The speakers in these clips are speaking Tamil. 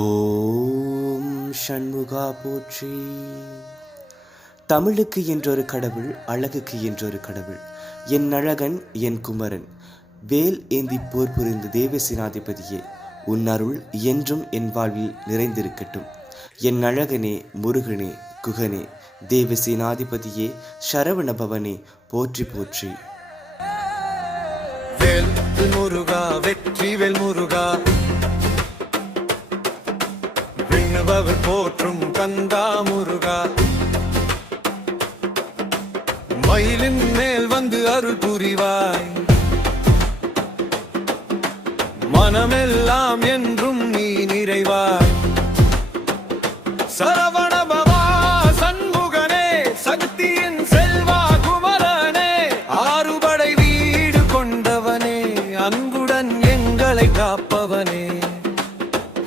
ஓம் ஷண்முகா போற்றி. தமிழுக்கு என்றொரு கடவுள், அழகுக்கு என்றொரு கடவுள். என் அழகன் என் குமரன், வேல் ஏந்தி போர் புரிந்த தேவசேனாதிபதியே, உன் அருள் என்றும் என் வாழ்வில் நிறைந்திருக்கட்டும். என் அழகனே, முருகனே, குகனே, தேவசேனாதிபதியே, சரவண பவனே, போற்றி போற்றி. வேல் முருகா, வெற்றி வேல் முருகா, விண்ணுபவர் போற்றும் கந்தா முருகா, மயிலின் மேல் வந்து அருள் புரிவாய், மனமெல்லாம் என்றும் நீ நிறைவாய். சரவண பவா சண்முகனே, சக்தியின் செல்வா குமரனே, ஆறுபடை வீடு கொண்டவனே, அன்புடன் எங்களை காப்பவனே.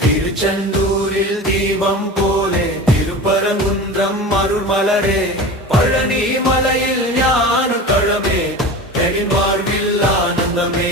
திருச்செந்தூரில் தீபம் போலே, திருப்பரங்குன்றம் அருள் மலரே, பழனி மலையில் ஞான தழமே, என் வாழ்வில் ஆனந்தமே.